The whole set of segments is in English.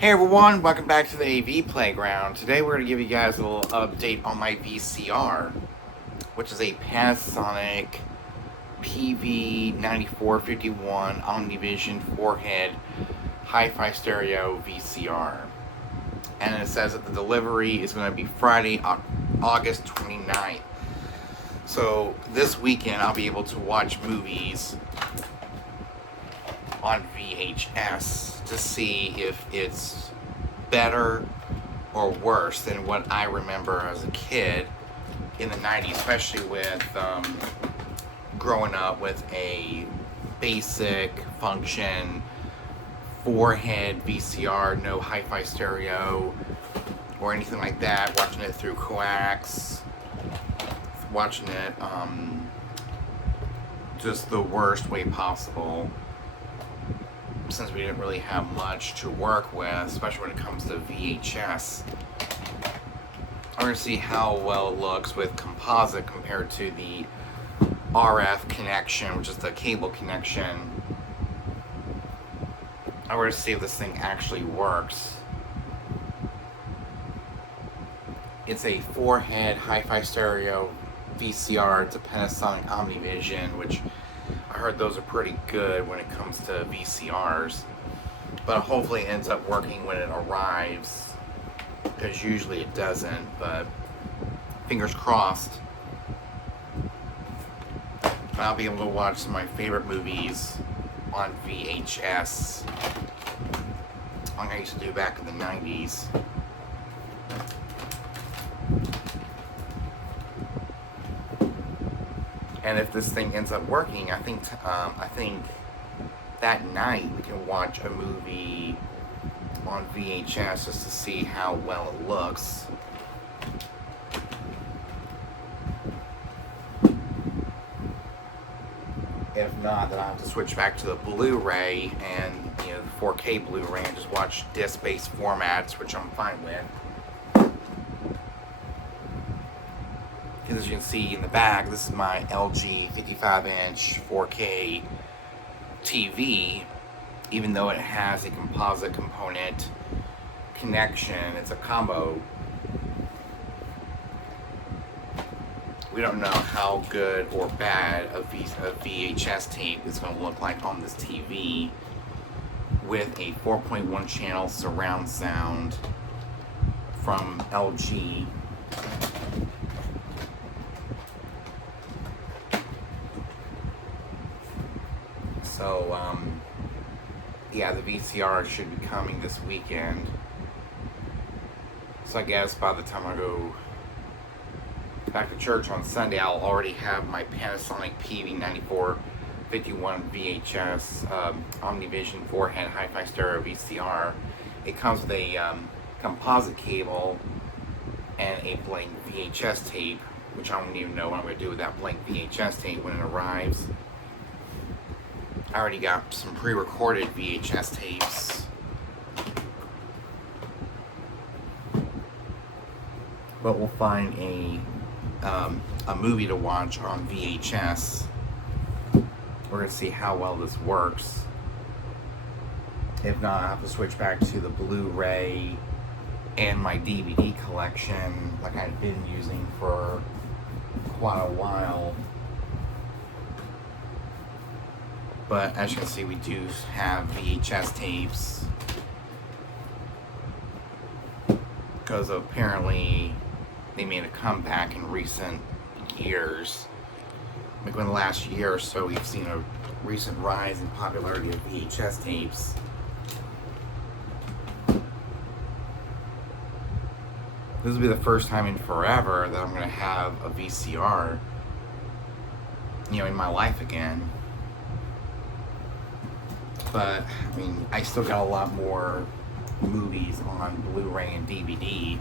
Hey everyone, welcome back to the AV Playground. Today we're going to give you guys a little update on my VCR, which is a Panasonic PV9451 Omnivision 4-head hi-fi stereo VCR. And it says that the delivery is going to be Friday, August 29th. So this weekend I'll be able to watch movies on VHS to see if it's better or worse than what I remember as a kid in the 90s, especially with growing up with a basic function 4-head VCR, no hi-fi stereo or anything like that, watching it through coax, watching it just the worst way possible, since we didn't really have much to work with, especially when it comes to VHS. We're going to see how well it looks with composite compared to the RF connection, which is the cable connection. We're going to see if this thing actually works. It's a 4-head hi-fi stereo VCR. It's a Panasonic Omnivision, which I heard those are pretty good when it comes to VCRs, but hopefully it ends up working when it arrives, because usually it doesn't, but fingers crossed. I'll be able to watch some of my favorite movies on VHS, like I used to do back in the 90s. And if this thing ends up working, I think that night we can watch a movie on VHS just to see how well it looks. If not, then I'll have to switch back to the Blu-ray and the 4K Blu-ray and just watch disc-based formats, which I'm fine with. As you can see in the back, this is my LG 55-inch 4K TV. Even though it has a composite component connection, it's a combo. We don't know how good or bad a VHS tape is going to look like on this TV with a 4.1 channel surround sound from LG. So, yeah, the VCR should be coming this weekend. So I guess by the time I go back to church on Sunday, I'll already have my Panasonic PV9451 VHS Omnivision 4-head hi-fi stereo VCR. It comes with a composite cable and a blank VHS tape, which I don't even know what I'm going to do with that blank VHS tape when it arrives. I already got some pre-recorded VHS tapes, but we'll find a movie to watch on VHS. We're going to see how well this works. If not, I'll have to switch back to the Blu-ray and my DVD collection like I've been using for quite a while. But as you can see, we do have VHS tapes, because apparently they made a comeback in recent years. Like in the last year or so, we've seen a recent rise in popularity of VHS tapes. This will be the first time in forever that I'm going to have a VCR, in my life again. But, I mean, I still got a lot more movies on Blu-ray and DVD,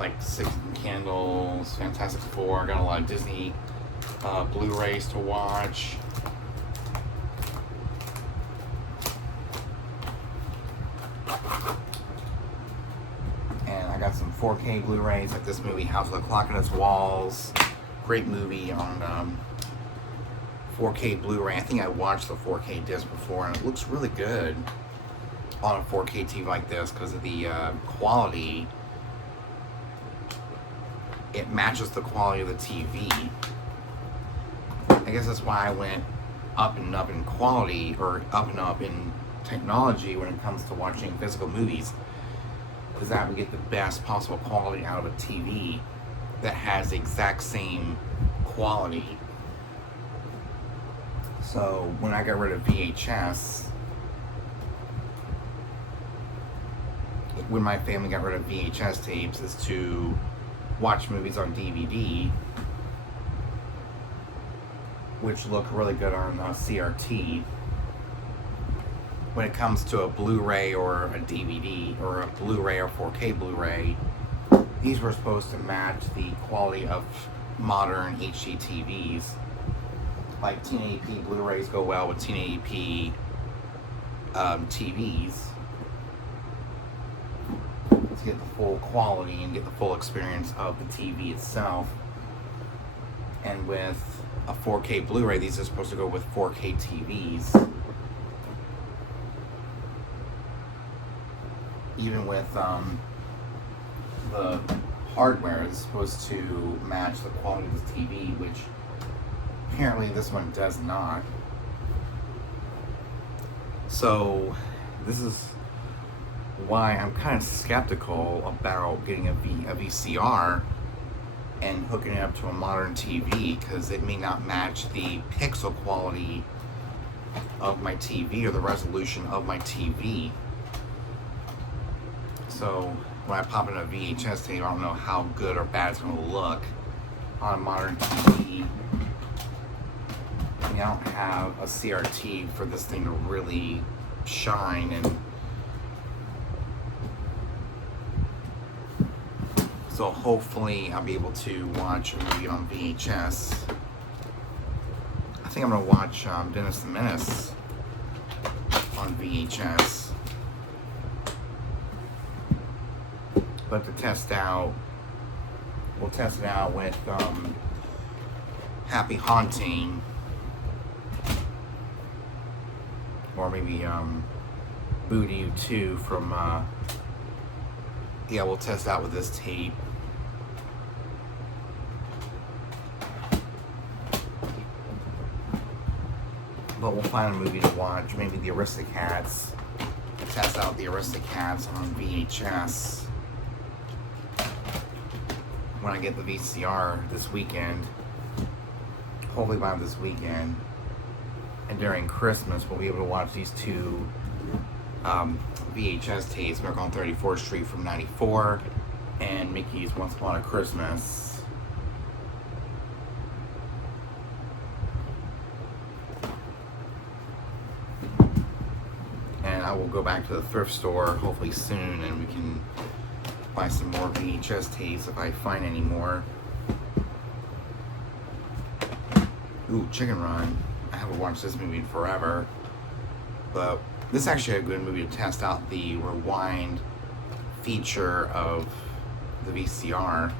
like Sixteen Candles, Fantastic Four. I got a lot of Disney Blu-rays to watch. And I got some 4K Blu-rays, like this movie, House of the Clock on Its Walls. Great movie on 4K Blu-ray. I think I watched the 4K disc before, and it looks really good. on a 4K TV like this because of the quality. It matches the quality of the TV. I guess that's why I went up and up in quality, or up and up in technology when it comes to watching physical movies, because that would get the best possible quality out of a TV that has the exact same quality. So when I got rid of VHS, when my family got rid of VHS tapes, is to watch movies on DVD, which look really good on CRT. When it comes to a Blu-ray or a DVD, or a Blu-ray or 4K Blu-ray, these were supposed to match the quality of modern HD TVs. Like 1080p Blu-rays go well with 1080p TVs to get the full quality and get the full experience of the TV itself. And with a 4K Blu-ray, these are supposed to go with 4K TVs. Even with the hardware is supposed to match the quality of the TV, which apparently this one does not. So this is why I'm kind of skeptical about getting a VCR and hooking it up to a modern TV, because it may not match the pixel quality of my TV or the resolution of my TV. So when I pop in a VHS tape, I don't know how good or bad it's going to look on a modern TV. I mean, I don't have a CRT for this thing to really shine, and so hopefully I'll be able to watch a movie on VHS. I think I'm going to watch Dennis the Menace on VHS. But to test out, we'll test it out with Happy Haunting, or maybe Boo to You 2 from, yeah, we'll test out with this tape. But we'll find a movie to watch, maybe the Aristocats. Test out the Aristocats on VHS when I get the VCR this weekend. Hopefully by this weekend. And during Christmas, we'll be able to watch these two VHS tapes, Miracle on 34th Street from '94 and Mickey's Once Upon a Christmas. And I will go back to the thrift store hopefully soon, and we can buy some more VHS tapes if I find any more. Ooh, Chicken Run. I haven't watched this movie in forever, but this is actually a good movie to test out the rewind feature of the VCR.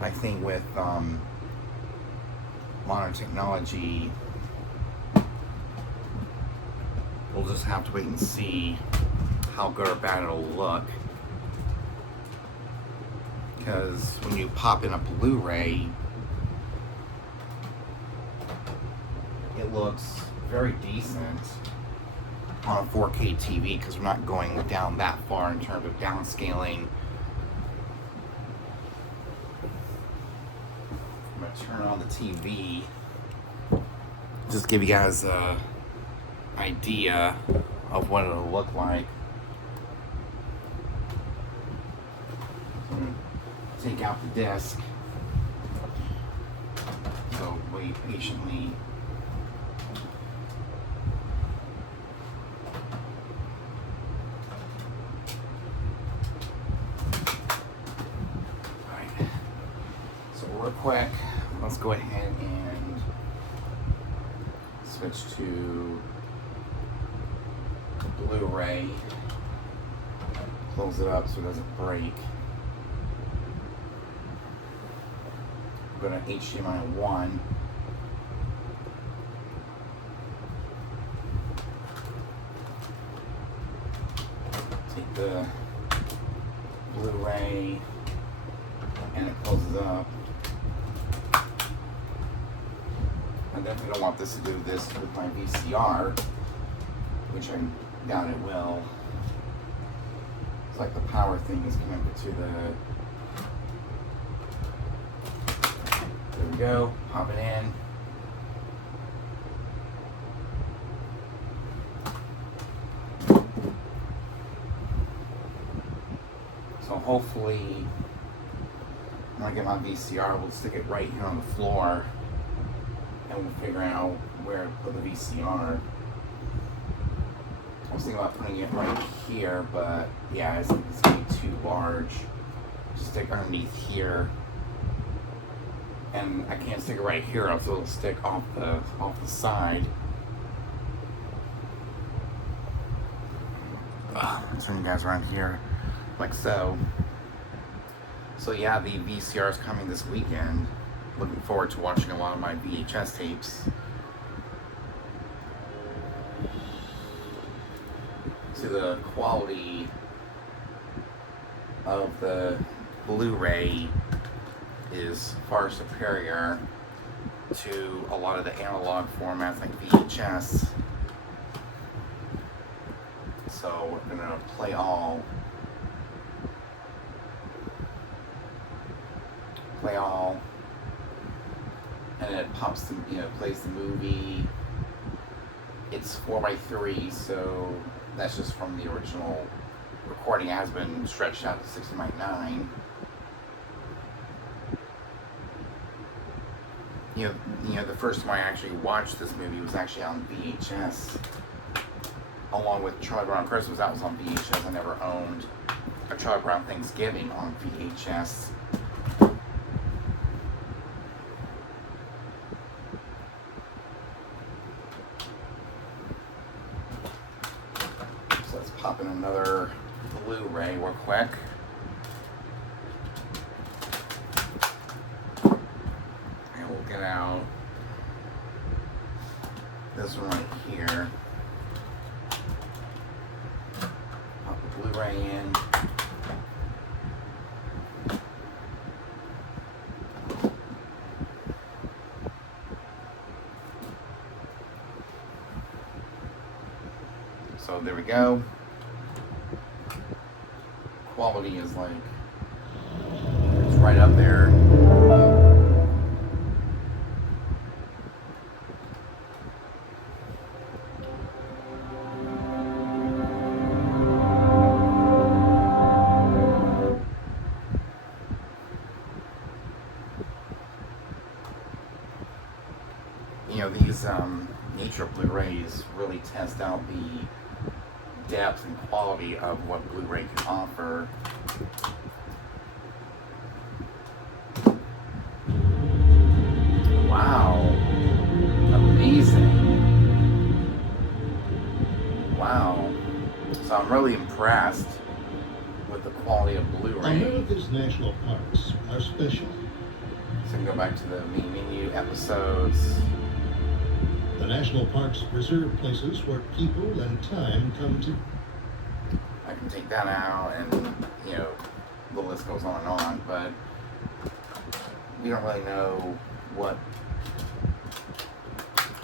I think with modern technology, we'll just have to wait and see how good or bad it'll look. Because when you pop in a Blu-ray, it looks very decent on a 4K TV, because we're not going down that far in terms of downscaling. I'm going to turn on the TV, just give you guys an idea of what it'll look like. Take out the disc, so wait patiently. Alright, so real quick, let's go ahead and switch to Blu-ray. Close it up so it doesn't break. go to HDMI 1. Take the Blu-ray and it closes up. I definitely don't want this to do this with my VCR, which I doubt it will. It's like the power thing is connected to the. There we go. Pop it in. So hopefully, when I get my VCR, we'll stick it right here on the floor, and we'll figure out where to put the VCR. I was thinking about putting it right here, but yeah, it's going to be too large. Just stick underneath here, and I can't stick it right here, so it'll stick off the side. Turn you guys around here, like so. So yeah, the VCR is coming this weekend. Looking forward to watching a lot of my VHS tapes. So the quality of the Blu-ray is far superior to a lot of the analog formats like VHS. So we're gonna play all, and it pops the, plays the movie. It's 4:3, so that's just from the original recording. It has been stretched out to 16:9. The first time I actually watched this movie was actually on VHS, along with Charlie Brown Christmas. That was on VHS. I never owned a Charlie Brown Thanksgiving on VHS. So let's pop in another Blu-ray real quick. And we'll get out this one right here. Pop the Blu-ray in. So there we go. Quality is like, it's right up there. These Nature Blu-rays really test out the depth and quality of what Blu-ray can offer. Wow, amazing. Wow, so I'm really impressed with the quality of Blu-ray. America's national parks are special. So I can go back to the main menu episodes. The national parks preserve places where people and time come to. I can take that out, and the list goes on and on, but we don't really know what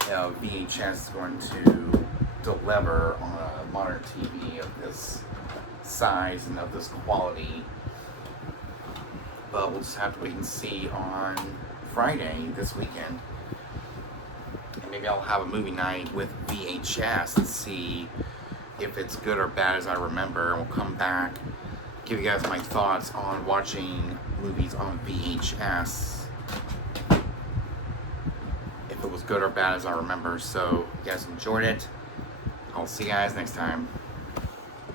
VHS is going to deliver on a modern TV of this size and of this quality. But we'll just have to wait and see on Friday this weekend. And maybe I'll have a movie night with VHS and see if it's good or bad as I remember. And we'll come back, give you guys my thoughts on watching movies on VHS. If it was good or bad as I remember. So, if you guys enjoyed it, I'll see you guys next time.